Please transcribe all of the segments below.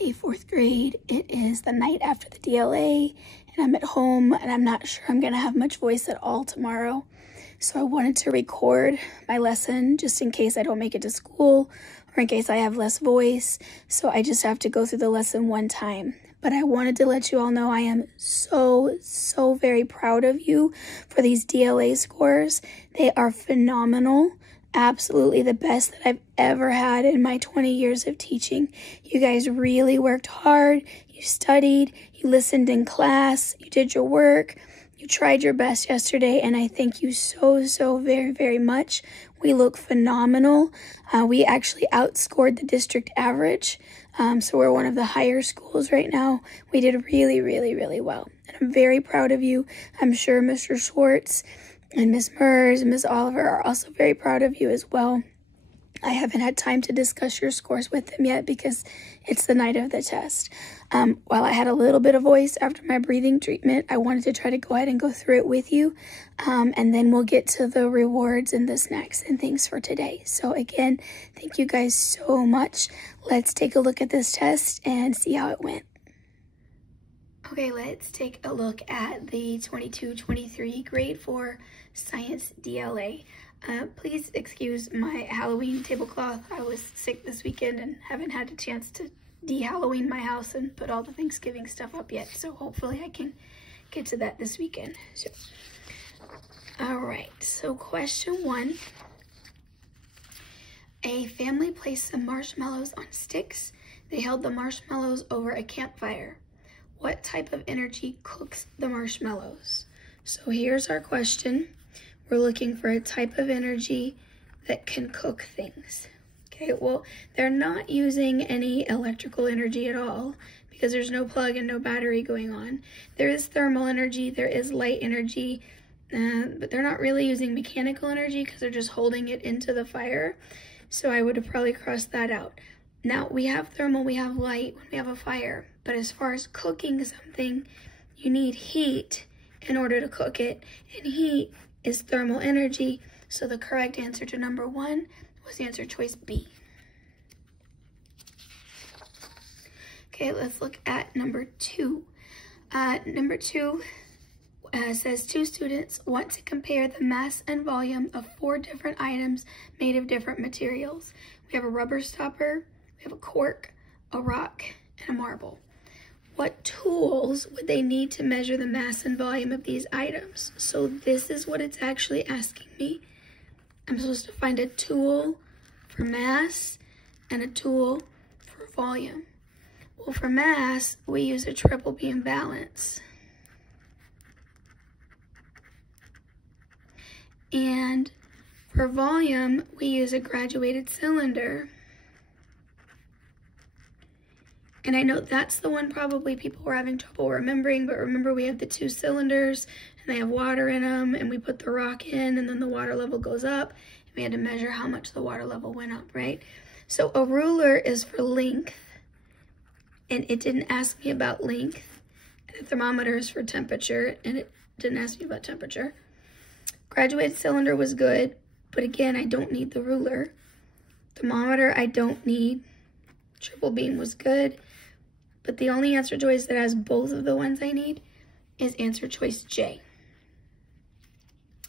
Hey, fourth grade, it is the night after the DLA, and I'm at home, and I'm not sure I'm going to have much voice at all tomorrow. So I wanted to record my lesson just in case I don't make it to school or in case I have less voice. So I just have to go through the lesson one time. But I wanted to let you all know I am so very proud of you for these DLA scores. They are phenomenal. Absolutely the best that I've ever had in my 20 years of teaching. You guys really worked hard. You studied. You listened in class. You did your work. You tried your best yesterday, and I thank you so very much. We look phenomenal. We actually outscored the district average, so we're one of the higher schools right now. We did really well, and I'm very proud of you. I'm sure Mr. Schwartz and Miss Mers and Miss Oliver are also very proud of you as well. I haven't had time to discuss your scores with them yet because it's the night of the test. While I had a little bit of voice after my breathing treatment, I wanted to try to go ahead and go through it with you. And then we'll get to the rewards and the snacks and things for today. So again, thank you guys so much. Let's take a look at this test and see how it went. Okay, let's take a look at the 22-23 grade 4 science DLA. Please excuse my Halloween tablecloth. I was sick this weekend and haven't had a chance to de-Halloween my house and put all the Thanksgiving stuff up yet. So hopefully I can get to that this weekend. So, all right, so question 1. A family placed some marshmallows on sticks. They held the marshmallows over a campfire. What type of energy cooks the marshmallows? So here's our question. We're looking for a type of energy that can cook things. Okay, well, they're not using any electrical energy at all because there's no plug and no battery going on. There is thermal energy, there is light energy, but they're not really using mechanical energy because they're just holding it into the fire. So I would have probably crossed that out. Now, we have thermal, we have light when we have a fire, but as far as cooking something, you need heat in order to cook it, and heat is thermal energy, so the correct answer to number 1 was the answer choice B. Okay, let's look at number 2. Number 2 says 2 students want to compare the mass and volume of 4 different items made of different materials. We have a rubber stopper, we have a cork, a rock, and a marble. What tools would they need to measure the mass and volume of these items? So this is what it's actually asking me. I'm supposed to find a tool for mass and a tool for volume. Well, for mass, we use a triple beam balance. And for volume, we use a graduated cylinder. And I know that's the one probably people were having trouble remembering, but remember we have the 2 cylinders and they have water in them, and we put the rock in and then the water level goes up, and we had to measure how much the water level went up, right? So a ruler is for length, and it didn't ask me about length, and a thermometer is for temperature, and it didn't ask me about temperature. Graduated cylinder was good, but again, I don't need the ruler. Thermometer, I don't need. Triple beam was good, but the only answer choice that has both of the ones I need is answer choice J.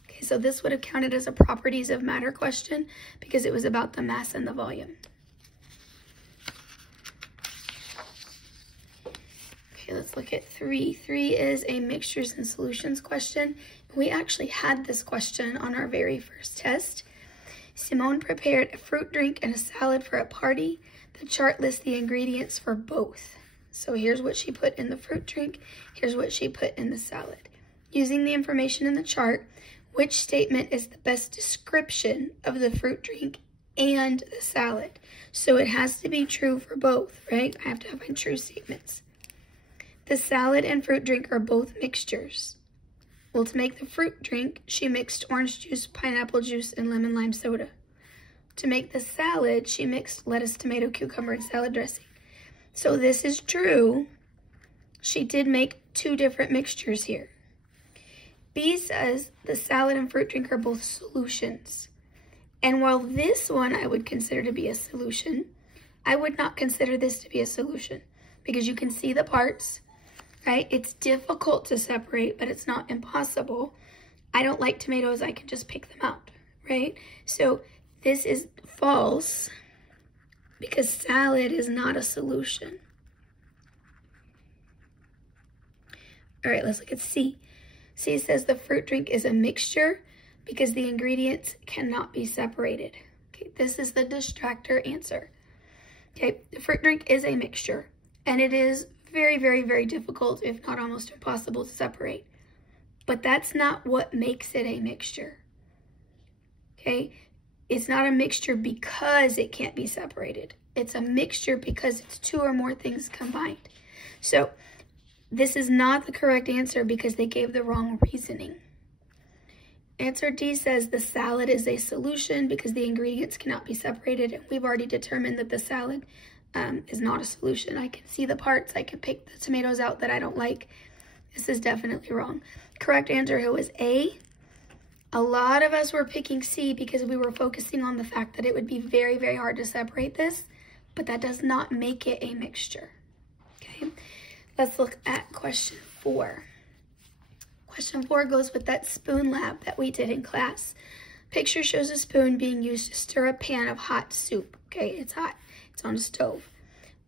Okay, so this would have counted as a properties of matter question because it was about the mass and the volume. Okay, let's look at 3. 3 is a mixtures and solutions question. We actually had this question on our very first test. Simone prepared a fruit drink and a salad for a party. The chart lists the ingredients for both. So here's what she put in the fruit drink. Here's what she put in the salad. Using the information in the chart, which statement is the best description of the fruit drink and the salad? So it has to be true for both, right? I have to have my true statements. The salad and fruit drink are both mixtures. Well, to make the fruit drink, she mixed orange juice, pineapple juice, and lemon lime soda. To make the salad, she mixed lettuce, tomato, cucumber, and salad dressing. So this is true. She did make 2 different mixtures here. B says the salad and fruit drink are both solutions. And while this one I would consider to be a solution, I would not consider this to be a solution. because you can see the parts, right? It's difficult to separate, but it's not impossible. I don't like tomatoes. I can just pick them out, right? So this is false because salad is not a solution. All right, let's look at C. C says the fruit drink is a mixture because the ingredients cannot be separated. Okay, this is the distractor answer. Okay, the fruit drink is a mixture, and it is very, very, very difficult, if not almost impossible, to separate. But that's not what makes it a mixture. Okay, it's not a mixture because it can't be separated. It's a mixture because it's two or more things combined. So this is not the correct answer because they gave the wrong reasoning. Answer D says the salad is a solution because the ingredients cannot be separated. And we've already determined that the salad is not a solution. I can see the parts. I can pick the tomatoes out that I don't like. This is definitely wrong. Correct answer here was A. A lot of us were picking C because we were focusing on the fact that it would be very, very hard to separate this, but that does not make it a mixture. Okay, let's look at question 4. Question 4 goes with that spoon lab that we did in class. Picture shows a spoon being used to stir a pan of hot soup. Okay, it's hot. It's on a stove.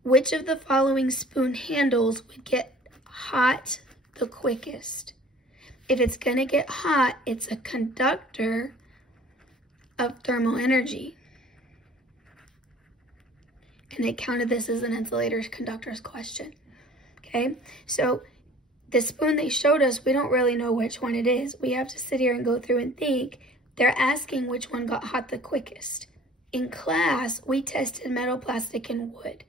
Which of the following spoon handles would get hot the quickest? If it's going to get hot, it's a conductor of thermal energy. And they counted this as an insulator's conductor's question. Okay, so the spoon they showed us, we don't really know which one it is. We have to sit here and go through and think. They're asking which one got hot the quickest. In class, we tested metal, plastic, and wood.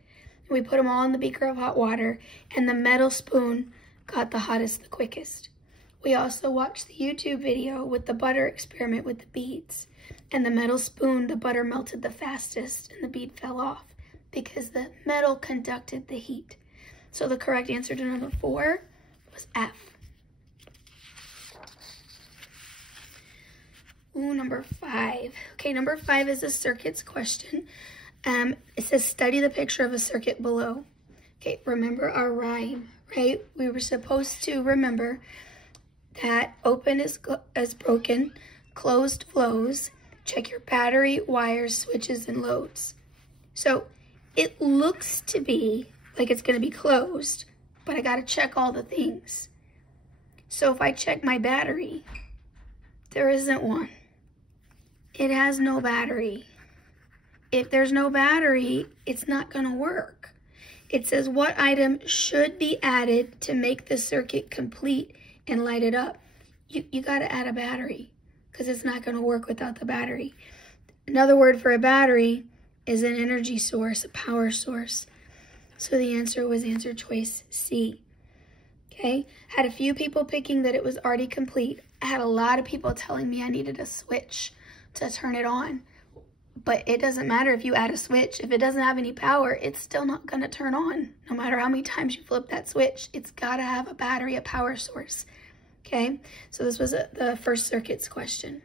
We put them all in the beaker of hot water, and the metal spoon got the hottest the quickest. We also watched the YouTube video with the butter experiment with the beads. And the metal spoon, the butter melted the fastest, and the bead fell off because the metal conducted the heat. So the correct answer to number 4 was F. Ooh, number 5. Okay, number 5 is a circuits question. It says, study the picture of a circuit below. Okay, remember our rhyme, right? We were supposed to remember that open is broken, closed flows, check your battery, wires, switches, and loads. So it looks to be like it's going to be closed, but I got to check all the things. So if I check my battery, there isn't one. It has no battery. If there's no battery, it's not going to work. It says what item should be added to make the circuit complete and light it up. You got to add a battery because it's not going to work without the battery. Another word for a battery is an energy source, a power source. So the answer was answer choice C. Okay, had a few people picking that it was already complete. I had a lot of people telling me I needed a switch to turn it on. But it doesn't matter if you add a switch. If it doesn't have any power, it's still not going to turn on. No matter how many times you flip that switch, it's got to have a battery, a power source. Okay, so this was the first circuits question.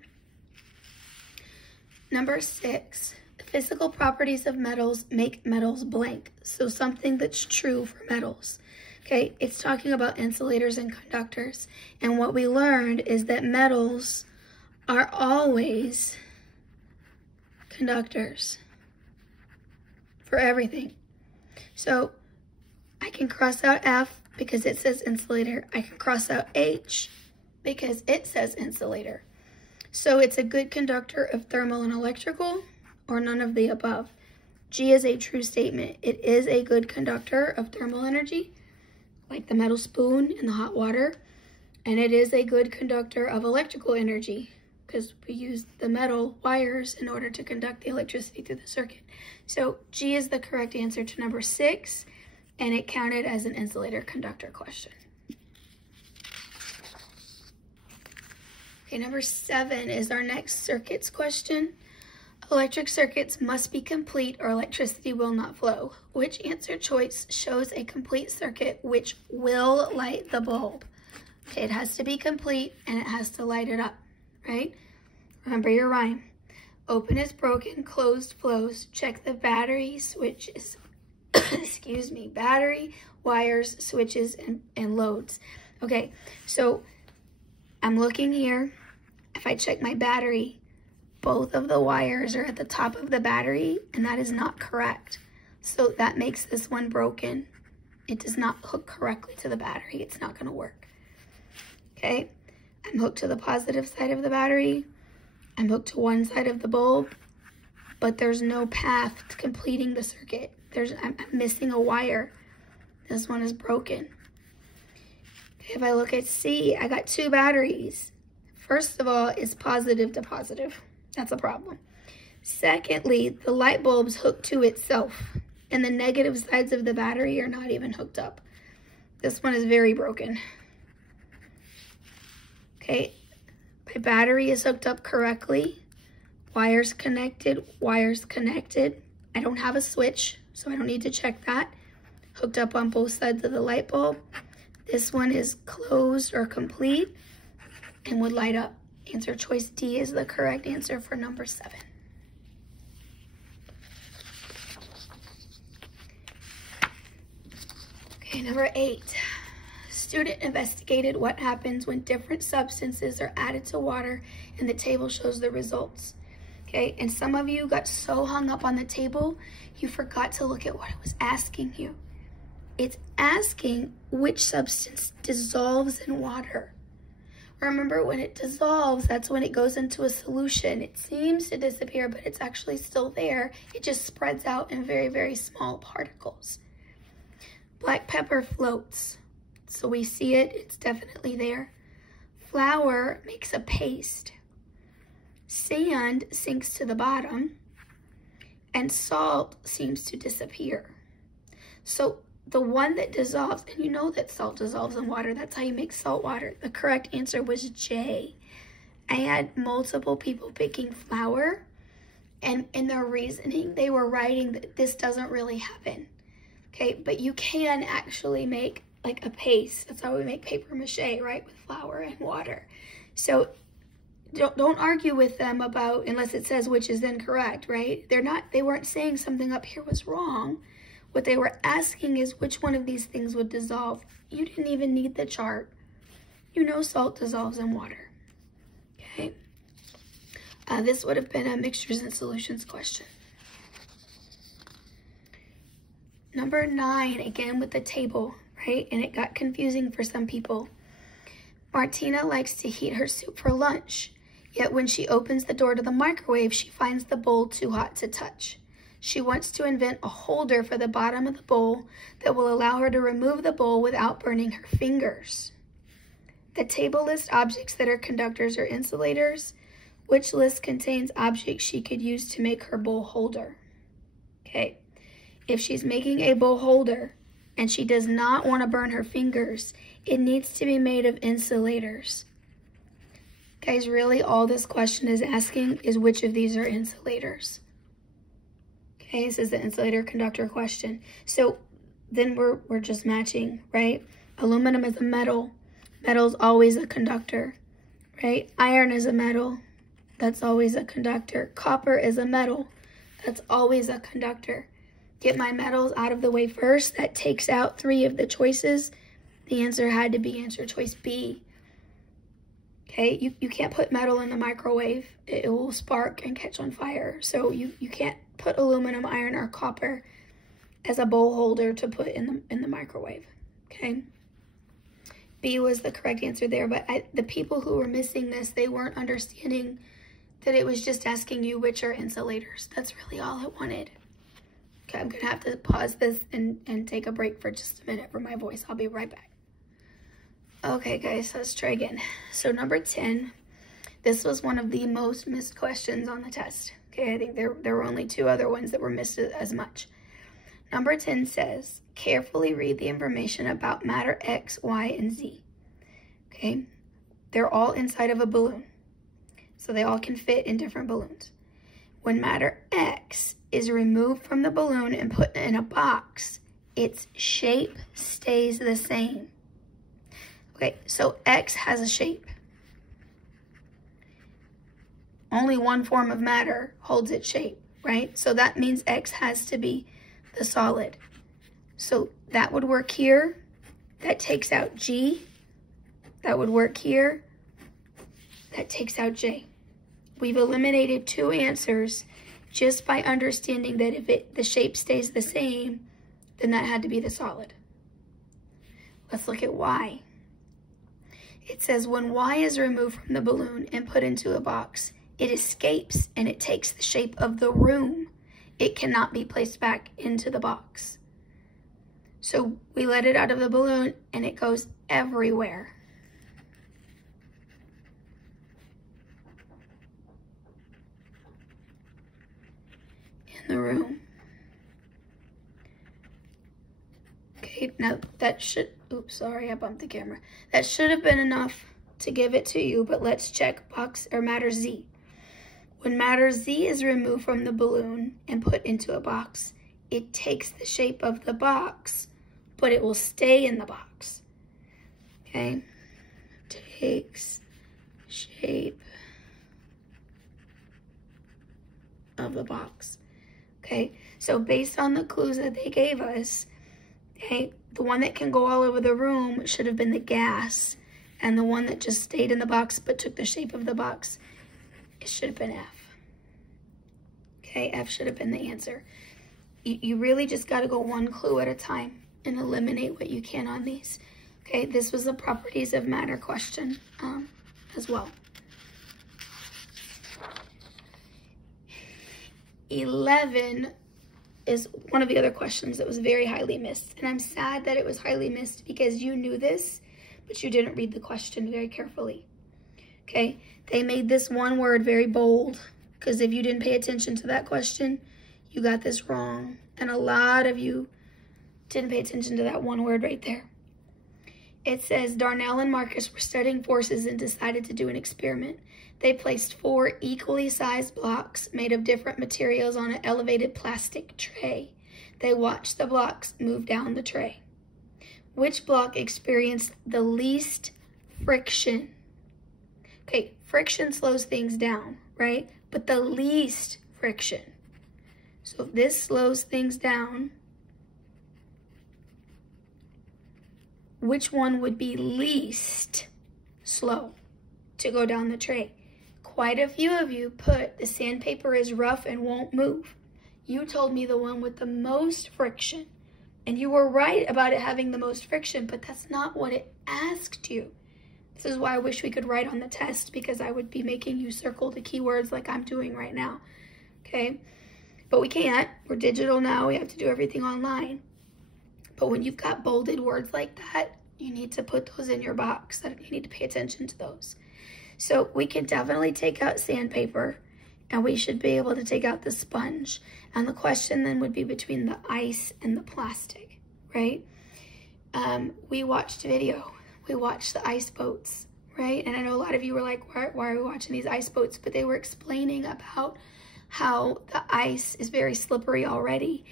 Number 6, the physical properties of metals make metals blank. So something that's true for metals. Okay, it's talking about insulators and conductors. And what we learned is that metals are always conductors for everything. So I can cross out F because it says insulator. I can cross out H because it says insulator. So it's a good conductor of thermal and electrical, or none of the above. G is a true statement. It is a good conductor of thermal energy, like the metal spoon in the hot water, and it is a good conductor of electrical energy because we use the metal wires in order to conduct the electricity through the circuit. So G is the correct answer to number 6, and it counted as an insulator conductor question. Okay, number 7 is our next circuits question. Electric circuits must be complete or electricity will not flow. Which answer choice shows a complete circuit which will light the bulb? Okay, it has to be complete and it has to light it up, right? Remember your rhyme. Open is broken, closed flows. Check the battery switches. Excuse confuse me. Battery, wires, switches, and loads. Okay, so I'm looking here. If I check my battery, both of the wires are at the top of the battery, and that is not correct. So that makes this one broken. It does not hook correctly to the battery. It's not gonna work. Okay, I'm hooked to the positive side of the battery. I'm hooked to one side of the bulb, but there's no path to completing the circuit. I'm missing a wire. This one is broken. Okay, if I look at C, I got 2 batteries. First of all, it's positive to positive. That's a problem. Secondly, the light bulb's hooked to itself, and the negative sides of the battery are not even hooked up. This one is very broken. Okay, my battery is hooked up correctly. Wires connected, wires connected. I don't have a switch, so I don't need to check that. Hooked up on both sides of the light bulb. This one is closed or complete and would light up. Answer choice D is the correct answer for number 7. Okay, number 8. Student investigated what happens when different substances are added to water, and the table shows the results. Okay, and some of you got so hung up on the table, you forgot to look at what it was asking you. It's asking which substance dissolves in water. Remember, when it dissolves, that's when it goes into a solution. It seems to disappear, but it's actually still there. It just spreads out in very, very small particles. Black pepper floats. So we see it, it's definitely there. Flour makes a paste. Sand sinks to the bottom, and salt seems to disappear. So the one that dissolves, and you know that salt dissolves in water, that's how you make salt water. The correct answer was J. I had multiple people picking flour, and in their reasoning, they were writing that this doesn't really happen. Okay, but you can actually make like a paste. That's how we make paper mache, right? With flour and water. So don't argue with them about, unless it says which is incorrect, right? They weren't saying something up here was wrong. What they were asking is which one of these things would dissolve. You didn't even need the chart. You know salt dissolves in water. Okay. This would have been a mixtures and solutions question. Number 9, again with the table, right? And it got confusing for some people. Martina likes to heat her soup for lunch, yet when she opens the door to the microwave, she finds the bowl too hot to touch. She wants to invent a holder for the bottom of the bowl that will allow her to remove the bowl without burning her fingers. The table lists objects that are conductors or insulators. Which list contains objects she could use to make her bowl holder? Okay. If she's making a bowl holder and she does not want to burn her fingers, it needs to be made of insulators. Guys, really all this question is asking is which of these are insulators. Okay, this is the insulator conductor question. So then we're just matching, right? Aluminum is a metal. Metal's always a conductor, right? Iron is a metal. That's always a conductor. Copper is a metal. That's always a conductor. Get my metals out of the way first. That takes out 3 of the choices. The answer had to be answer choice B. Okay, you can't put metal in the microwave. It will spark and catch on fire. So you can't put aluminum, iron, or copper as a bowl holder to put in the microwave. Okay, B was the correct answer there. But the people who were missing this, they weren't understanding that it was just asking you which are insulators. That's really all it wanted. Okay, I'm gonna have to pause this and take a break for just a minute for my voice. I'll be right back. Okay guys, let's try again. So number 10, this was one of the most missed questions on the test. Okay, I think there were only 2 other ones that were missed as much. Number 10 says, carefully read the information about matter X, Y, and Z. Okay, they're all inside of a balloon. So they all can fit in different balloons. When matter X is removed from the balloon and put in a box, its shape stays the same. Okay, so X has a shape. Only one form of matter holds its shape, right? So that means X has to be the solid. So that would work here. That takes out G. That would work here. That takes out J. We've eliminated 2 answers just by understanding that if the shape stays the same, then that had to be the solid. Let's look at Y. It says when Y is removed from the balloon and put into a box, it escapes and it takes the shape of the room. It cannot be placed back into the box. So we let it out of the balloon and it goes everywhere. In the room. Okay, now that should, oops, sorry, I bumped the camera. That should have been enough to give it to you, but let's check box or matter Z. When matter Z is removed from the balloon and put into a box, it takes the shape of the box, but it will stay in the box. Okay, takes shape of the box. Okay, so based on the clues that they gave us, okay, the one that can go all over the room should have been the gas, and the one that just stayed in the box but took the shape of the box, it should have been F. Okay, F should have been the answer. You really just got to go one clue at a time and eliminate what you can on these. Okay, this was the properties of matter question as well. 11 is one of the other questions that was very highly missed. And I'm sad that it was highly missed because you knew this, but you didn't read the question very carefully. Okay, they made this one word very bold because if you didn't pay attention to that question, you got this wrong. And a lot of you didn't pay attention to that one word right there. It says Darnell and Marcus were studying forces and decided to do an experiment. They placed 4 equally sized blocks made of different materials on an elevated plastic tray. They watched the blocks move down the tray. Which block experienced the least friction? Okay, friction slows things down, right? But the least friction. So if this slows things down, which one would be least slow to go down the tray? Quite a few of you put the sandpaper is rough and won't move. You told me the one with the most friction. And you were right about it having the most friction, but that's not what it asked you. This is why I wish we could write on the test, because I would be making you circle the keywords like I'm doing right now. Okay? But we can't. We're digital now. We have to do everything online. But when you've got bolded words like that, you need to put those in your box. You need to pay attention to those. So we can definitely take out sandpaper, and we should be able to take out the sponge. And the question then would be between the ice and the plastic, right? We watched video. We watched the ice boats, right? And I know a lot of you were like, why are we watching these ice boats? But they were explaining about how the ice is very slippery already.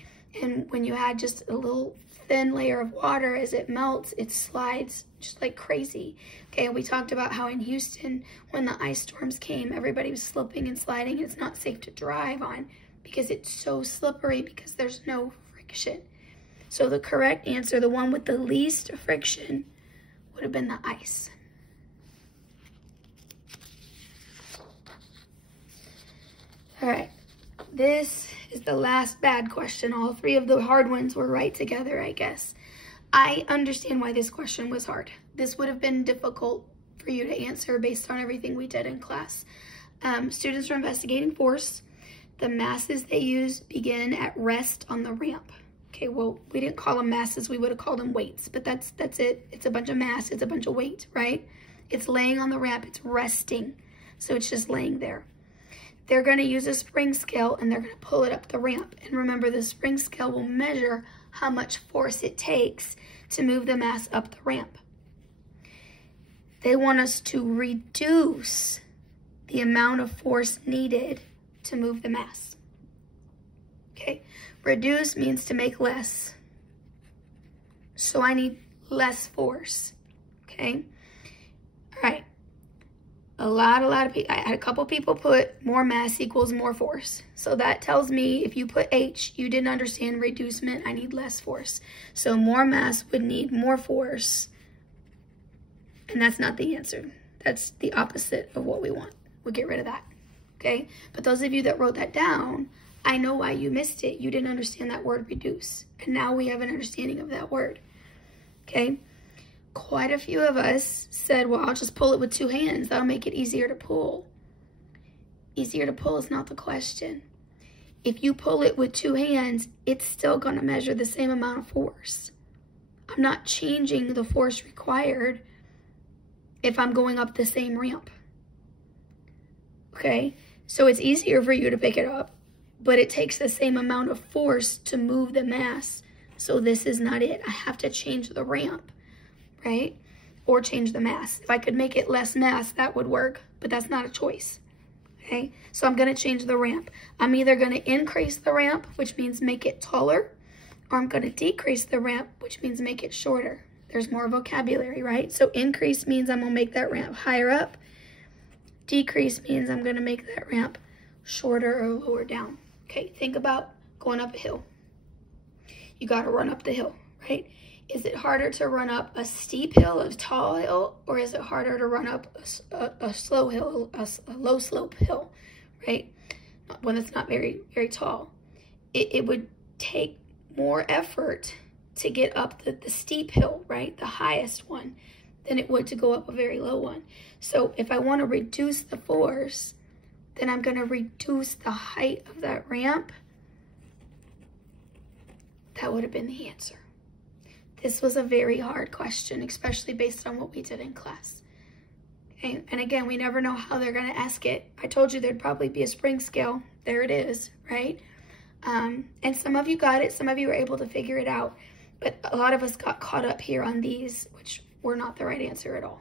And when you add just a little thin layer of water, as it melts, it slides just like crazy. Okay, and we talked about how in Houston, when the ice storms came, everybody was slipping and sliding, and it's not safe to drive on because it's so slippery because there's no friction. So the correct answer, the one with the least friction, would have been the ice. All right, this is the last bad question. All 3 of the hard ones were right together, I guess. I understand why this question was hard. This would have been difficult for you to answer based on everything we did in class. Students are investigating force. The masses they use begin at rest on the ramp. Okay, well, we didn't call them masses. We would have called them weights, but that's it. It's a bunch of mass. It's a bunch of weight, right? It's laying on the ramp. It's resting. So it's just laying there. They're going to use a spring scale, and they're going to pull it up the ramp. And remember, the spring scale will measure how much force it takes to move the mass up the ramp. They want us to reduce the amount of force needed to move the mass. Okay, reduce means to make less. So I need less force, okay? All right, A lot of people, I had a couple people put more mass equals more force. So that tells me if you put H, you didn't understand reducement, I need less force. So more mass would need more force. And that's not the answer. That's the opposite of what we want. We'll get rid of that, okay? But those of you that wrote that down, I know why you missed it. You didn't understand that word reduce. And now we have an understanding of that word, okay? Quite a few of us said, well, I'll just pull it with two hands. That'll make it easier to pull. Easier to pull is not the question. If you pull it with two hands, it's still going to measure the same amount of force. I'm not changing the force required if I'm going up the same ramp. Okay? So it's easier for you to pick it up, but it takes the same amount of force to move the mass. So this is not it. I have to change the ramp. Right? Or change the mass. If I could make it less mass, that would work, but that's not a choice. Okay? So I'm going to change the ramp. I'm either going to increase the ramp, which means make it taller, or I'm going to decrease the ramp, which means make it shorter. There's more vocabulary, right? So increase means I'm going to make that ramp higher up. Decrease means I'm going to make that ramp shorter or lower down. Okay, think about going up a hill. You got to run up the hill, right? Is it harder to run up a steep hill, a tall hill, or is it harder to run up a slow hill, a low slope hill, right? One that's not very, very tall. It would take more effort to get up the steep hill, right? The highest one, than it would to go up a very low one. So if I want to reduce the force, then I'm going to reduce the height of that ramp. That would have been the answer. This was a very hard question, especially based on what we did in class. Okay? And again, we never know how they're going to ask it. I told you there'd probably be a spring scale. There it is, right? And some of you got it. Some of you were able to figure it out. But a lot of us got caught up here on these, which were not the right answer at all.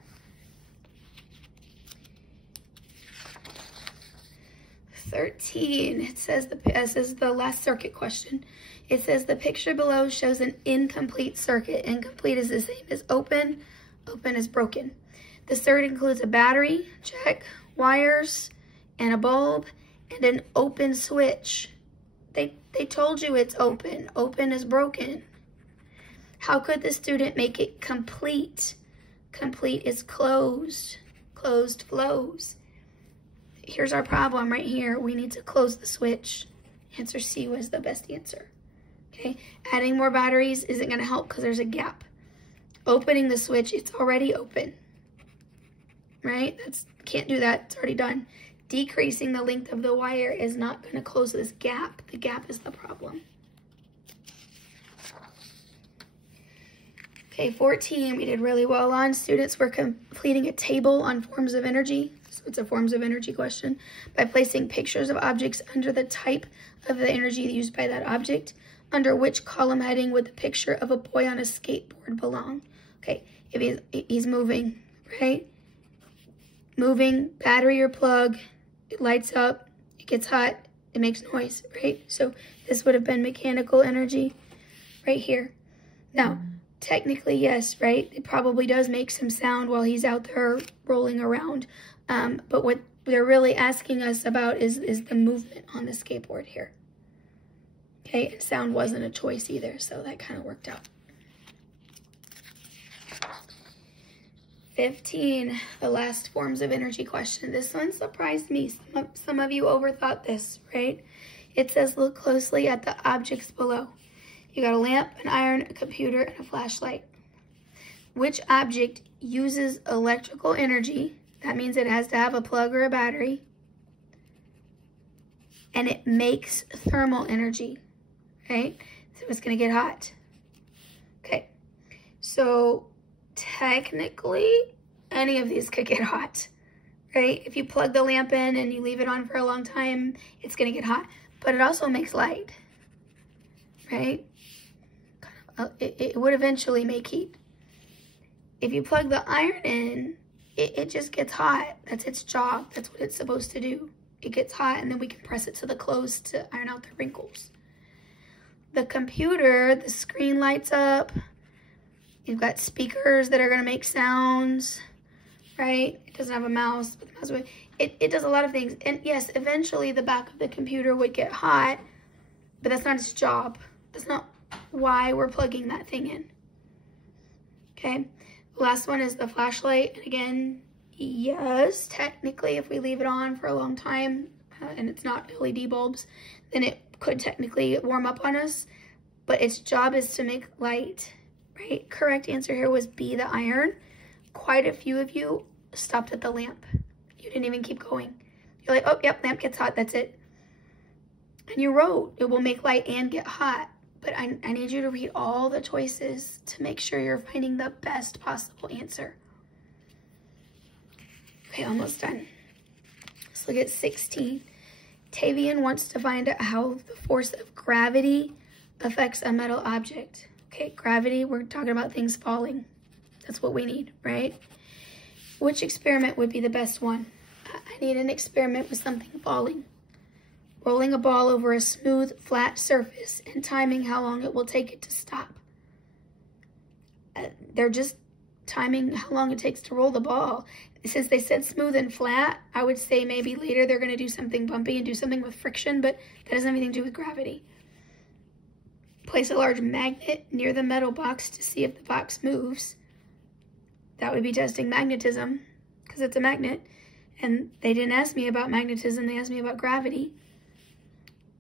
13, it says, this is the last circuit question. It says the picture below shows an incomplete circuit. Incomplete is the same as open. Open is broken. The circuit includes a battery, check, wires, and a bulb, and an open switch. They told you it's open. Open is broken. How could the student make it complete? Complete is closed. Closed flows. Here's our problem right here. We need to close the switch. Answer C was the best answer. Okay, adding more batteries isn't going to help because there's a gap. Opening the switch, it's already open. Right? Can't do that. It's already done. Decreasing the length of the wire is not going to close this gap. The gap is the problem. Okay, 14, we did really well on. Students were completing a table on forms of energy. So it's a forms of energy question. By placing pictures of objects under the type of the energy used by that object. Under which column heading would the picture of a boy on a skateboard belong? Okay, if he's moving, right? Moving, battery or plug, it lights up, it gets hot, it makes noise, right? So this would have been mechanical energy right here. Now, technically, yes, right? It probably does make some sound while he's out there rolling around. But what they're really asking us about is the movement on the skateboard here. Okay, and sound wasn't a choice either, so that kind of worked out. 15, the last forms of energy question. This one surprised me. Some of you overthought this, right? It says, look closely at the objects below. You got a lamp, an iron, a computer, and a flashlight. Which object uses electrical energy? That means it has to have a plug or a battery. And it makes thermal energy, right? So it's going to get hot. Okay, so technically, any of these could get hot, right? If you plug the lamp in and you leave it on for a long time, it's going to get hot. But it also makes light, right? It would eventually make heat. If you plug the iron in, it just gets hot. That's its job. That's what it's supposed to do. It gets hot, and then we can press it to the clothes to iron out the wrinkles. The computer, the screen lights up. You've got speakers that are going to make sounds. right? It doesn't have a mouse. But the mouse it does a lot of things. And yes, eventually the back of the computer would get hot, but that's not its job. That's not why we're plugging that thing in. Okay, the last one is the flashlight. And again, yes, technically if we leave it on for a long time and it's not LED bulbs, then it could technically warm up on us, but its job is to make light, right? Correct answer here was B, the iron. Quite a few of you stopped at the lamp. You didn't even keep going. You're like, oh, yep, lamp gets hot, that's it. And you wrote, it will make light and get hot. But I need you to read all the choices to make sure you're finding the best possible answer. Okay, almost done. Let's look at 16. Tavian wants to find out how the force of gravity affects a metal object. Okay, gravity, we're talking about things falling. That's what we need, right? Which experiment would be the best one? I need an experiment with something falling. Rolling a ball over a smooth, flat surface and timing how long it will take it to stop. They're just timing how long it takes to roll the ball. Since they said smooth and flat, I would say maybe later they're going to do something bumpy and do something with friction, but that doesn't have anything to do with gravity. Place a large magnet near the metal box to see if the box moves. That would be testing magnetism, because it's a magnet. And they didn't ask me about magnetism, they asked me about gravity.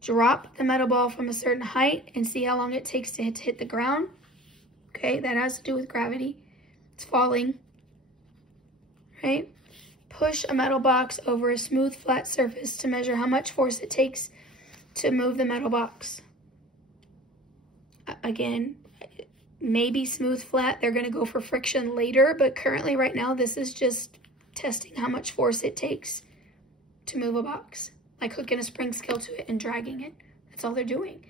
Drop the metal ball from a certain height and see how long it takes to hit the ground. Okay, that has to do with gravity. It's falling, right? Push a metal box over a smooth, flat surface to measure how much force it takes to move the metal box. Again, maybe smooth, flat, they're gonna go for friction later, but currently right now, this is just testing how much force it takes to move a box. Like hooking a spring scale to it and dragging it. That's all they're doing,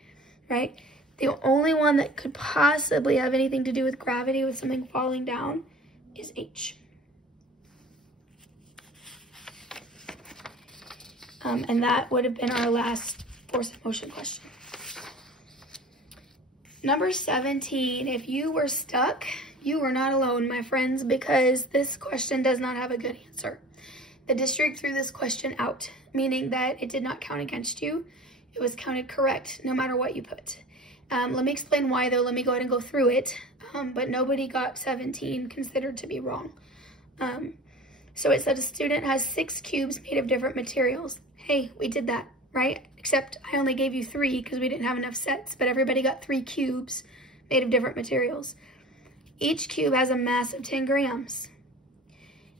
right? The only one that could possibly have anything to do with gravity, with something falling down, is H. And that would have been our last force of motion question. Number 17, if you were stuck, you were not alone, my friends, because this question does not have a good answer. The district threw this question out, meaning that it did not count against you. It was counted correct, no matter what you put. Let me explain why, though. Let me go ahead and go through it. But nobody got 17 considered to be wrong. So it said a student has 6 cubes made of different materials. Hey, we did that, right? Except I only gave you 3 because we didn't have enough sets, but everybody got 3 cubes made of different materials. Each cube has a mass of 10 grams.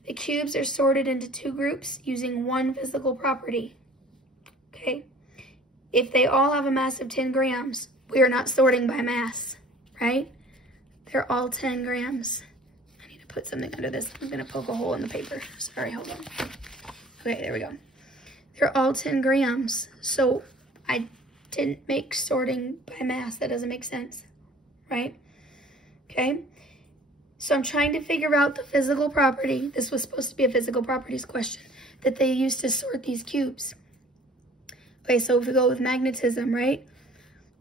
The cubes are sorted into 2 groups using one physical property. Okay? If they all have a mass of 10 grams, we are not sorting by mass, right? They're all 10 grams. I need to put something under this. I'm going to poke a hole in the paper. Sorry, hold on. Okay, there we go. They're all 10 grams. So I didn't make sorting by mass. That doesn't make sense, right? Okay? So I'm trying to figure out the physical property. This was supposed to be a physical properties question that they used to sort these cubes. Okay, so if we go with magnetism, right?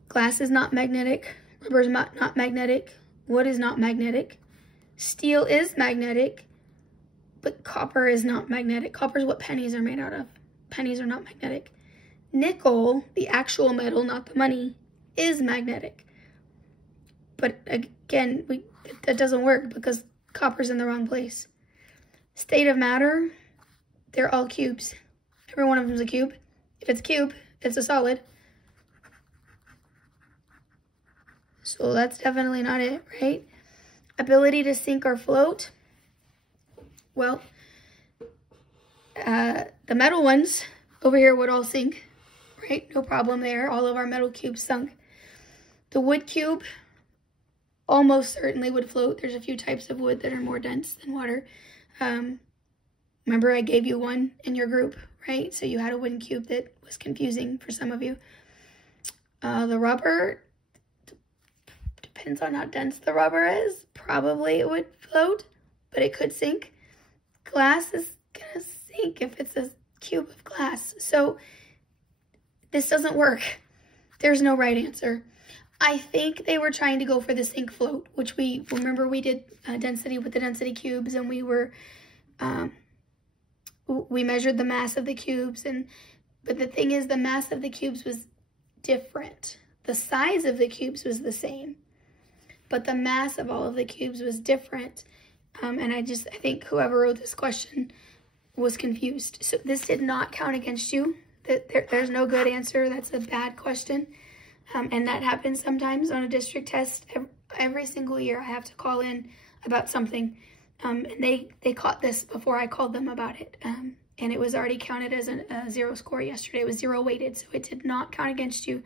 Glass is not magnetic. Rubber is not magnetic. Wood is not magnetic. Steel is magnetic, but copper is not magnetic. Copper is what pennies are made out of. Pennies are not magnetic. Nickel, the actual metal, not the money, is magnetic. But again, that doesn't work because copper's in the wrong place. State of matter, they're all cubes. Every one of them is a cube. If it's a cube, it's a solid. So that's definitely not it, right? Ability to sink or float. Well, the metal ones over here would all sink, right? No problem there. All of our metal cubes sunk. The wood cube almost certainly would float. There's a few types of wood that are more dense than water. Remember I gave you one in your group, right? So you had a wooden cube that was confusing for some of you. The rubber, depends on how dense the rubber is. Probably it would float, but it could sink. Glass is gonna sink if it's a cube of glass. So this doesn't work. There's no right answer. I think they were trying to go for the sink float, which we did density with the density cubes, and we were We measured the mass of the cubes, but the thing is, the mass of the cubes was different. The size of the cubes was the same, but the mass of all of the cubes was different. And I think whoever wrote this question was confused. So this did not count against you. There's no good answer. That's a bad question. And that happens sometimes on a district test. Every single year I have to call in about something. And they caught this before I called them about it. And it was already counted as a 0 score yesterday. It was 0 weighted, so it did not count against you.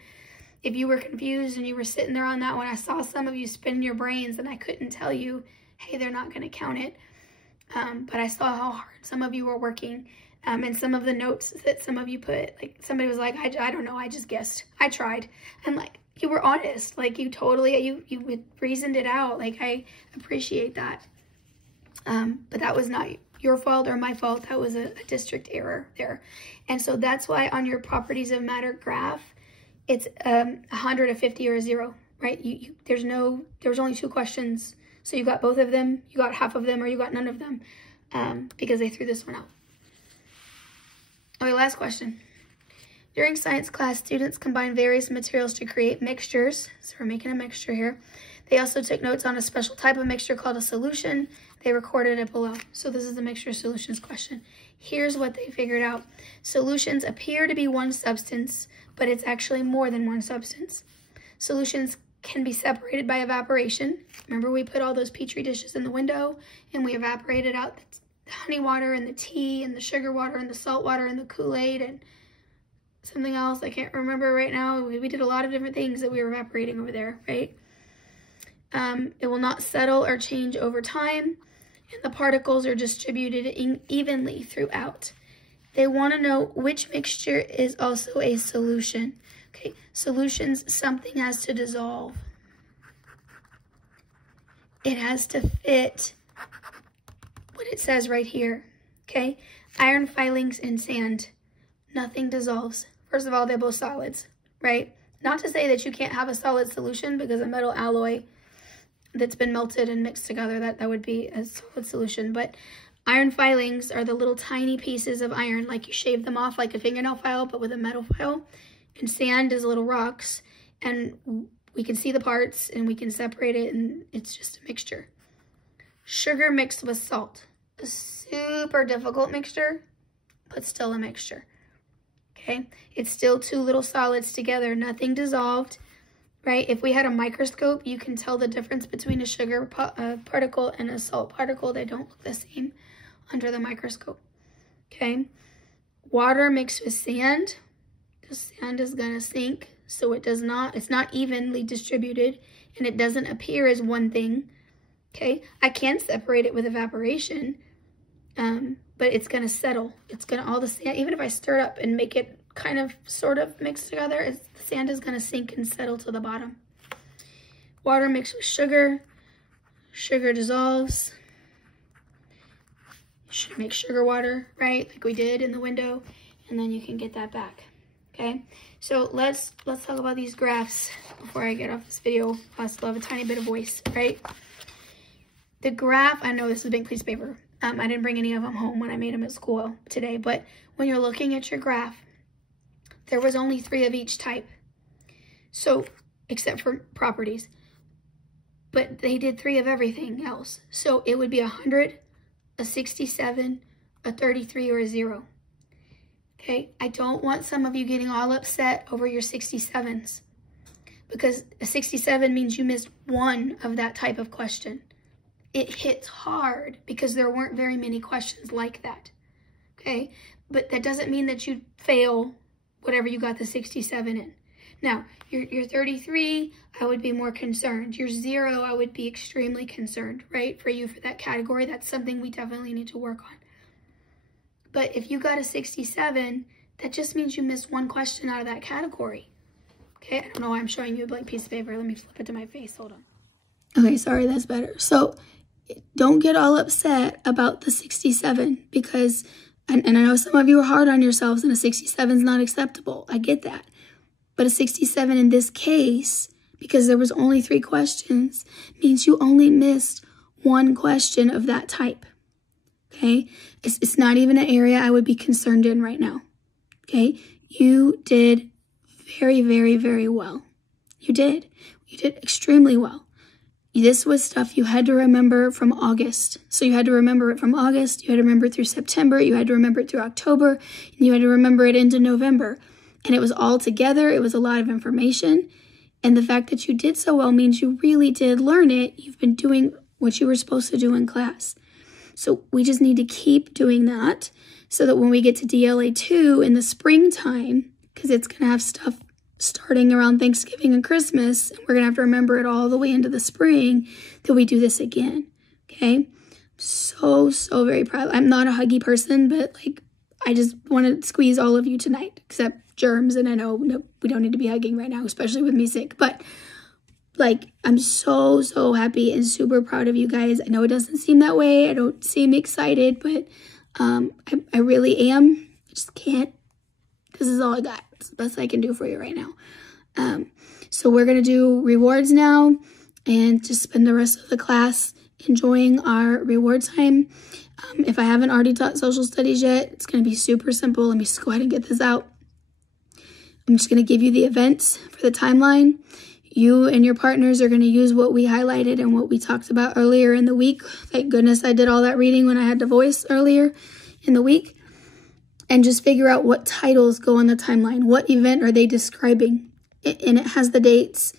If you were confused and you were sitting there on that one, I saw some of you spin your brains and I couldn't tell you, hey, they're not going to count it. But I saw how hard some of you were working. And some of the notes that some of you put, like somebody was like, I don't know, I just guessed. I tried. And like, you were honest. Like you totally, you reasoned it out. Like I appreciate that. But that was not your fault or my fault. That was a district error there. And so that's why on your properties of matter graph, it's 100, a 50, or a 0, right? There was only 2 questions. So you got both of them, you got half of them, or you got none of them, because they threw this one out. Okay, last question. During science class, students combine various materials to create mixtures. So we're making a mixture here. They also took notes on a special type of mixture called a solution. They recorded it below. So this is the mixture solutions question. Here's what they figured out. Solutions appear to be one substance, but it's actually more than one substance. Solutions can be separated by evaporation. Remember, we put all those Petri dishes in the window and we evaporated out the honey water and the tea and the sugar water and the salt water and the Kool-Aid and something else I can't remember right now. We did a lot of different things that we were evaporating over there, right? It will not settle or change over time, and the particles are distributed evenly throughout. They want to know which mixture is also a solution. Okay, solutions, something has to dissolve. It has to fit what it says right here, okay? Iron filings and sand, nothing dissolves. First of all, they're both solids, right? Not to say that you can't have a solid solution, because a metal alloy that's been melted and mixed together, that would be a solid solution. But iron filings are the little tiny pieces of iron, like you shave them off like a fingernail file, but with a metal file. And sand is little rocks, and we can see the parts and we can separate it, and it's just a mixture. Sugar mixed with salt, a super difficult mixture, but still a mixture. Okay, it's still 2 little solids together, nothing dissolved, right? If we had a microscope, you can tell the difference between a sugar particle and a salt particle. They don't look the same under the microscope. Okay, water mixed with sand. The sand is going to sink, so it's not evenly distributed, and it doesn't appear as one thing. Okay, I can separate it with evaporation, but it's going to settle. It's going to, all the sand, even if I stir it up and make it kind of sort of mixed together, the sand is going to sink and settle to the bottom. Water mixed with sugar. Sugar dissolves. You should make sugar water, right? Like we did in the window, and then you can get that back. Okay, so let's talk about these graphs before I get off this video. I still have a tiny bit of voice, right? The graph, I know this is a big piece of paper. I didn't bring any of them home when I made them at school today, but when you're looking at your graph, there was only 3 of each type. So, except for properties. But they did 3 of everything else. So it would be 100, a 67, a 33, or a 0. Okay, I don't want some of you getting all upset over your 67s, because a 67 means you missed 1 of that type of question. It hits hard because there weren't very many questions like that. Okay, but that doesn't mean that you fail whatever you got the 67 in. Now, your 33, I would be more concerned. Your 0, I would be extremely concerned, right? For you, for that category, that's something we definitely need to work on. But if you got a 67, that just means you missed 1 question out of that category. Okay, I don't know why I'm showing you a blank piece of paper. Let me flip it to my face. Hold on. Okay, sorry, that's better. So don't get all upset about the 67, because, and I know some of you are hard on yourselves and a 67 is not acceptable. I get that. But a 67 in this case, because there was only 3 questions, means you only missed 1 question of that type. okay? It's not even an area I would be concerned in right now, okay? You did very, very, very well. You did. You did extremely well. This was stuff you had to remember from August. So you had to remember it from August, you had to remember it through September, you had to remember it through October, and you had to remember it into November. And it was all together. It was a lot of information. And the fact that you did so well means you really did learn it. You've been doing what you were supposed to do in class. So we just need to keep doing that so that when we get to DLA 2 in the springtime, because it's going to have stuff starting around Thanksgiving and Christmas, and we're going to have to remember it all the way into the spring, that we do this again, okay? So very proud. I'm not a huggy person, but like, I just want to squeeze all of you tonight, except germs, and I know we don't need to be hugging right now, especially with me sick, but like, I'm so happy and super proud of you guys. I know it doesn't seem that way. I don't seem excited, but I really am. I just can't. This is all I got. It's the best I can do for you right now. So we're going to do rewards now and just spend the rest of the class enjoying our reward time. If I haven't already taught social studies yet, it's going to be super simple. Let me just go ahead and get this out. I'm just going to give you the events for the timeline. You and your partners are going to use what we highlighted and what we talked about earlier in the week. Thank goodness I did all that reading when I had to voice earlier in the week. And just figure out what titles go on the timeline. What event are they describing? And it has the dates,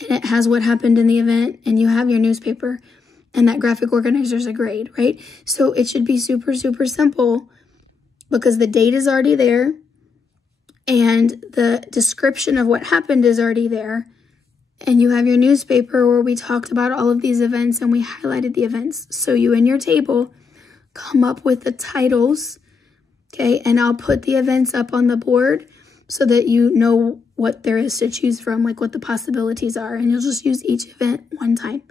and it has what happened in the event, and you have your newspaper, and that graphic organizer is a grade, right? So it should be super simple because the date is already there, and the description of what happened is already there, and you have your newspaper where we talked about all of these events and we highlighted the events. So you in your table come up with the titles, okay, and I'll put the events up on the board so that you know what there is to choose from, like what the possibilities are, and you'll just use each event one time,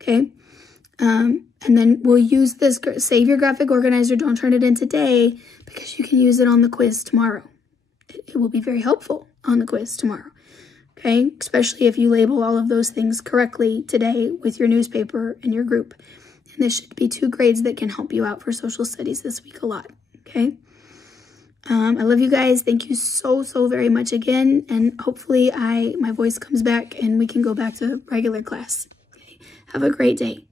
okay? And then we'll use this, save your graphic organizer, don't turn it in today because you can use it on the quiz tomorrow. It will be very helpful on the quiz tomorrow, okay? Especially if you label all of those things correctly today with your newspaper and your group. And this should be 2 grades that can help you out for social studies this week a lot, okay? I love you guys. Thank you so very much again. And hopefully my voice comes back and we can go back to regular class. Okay? Have a great day.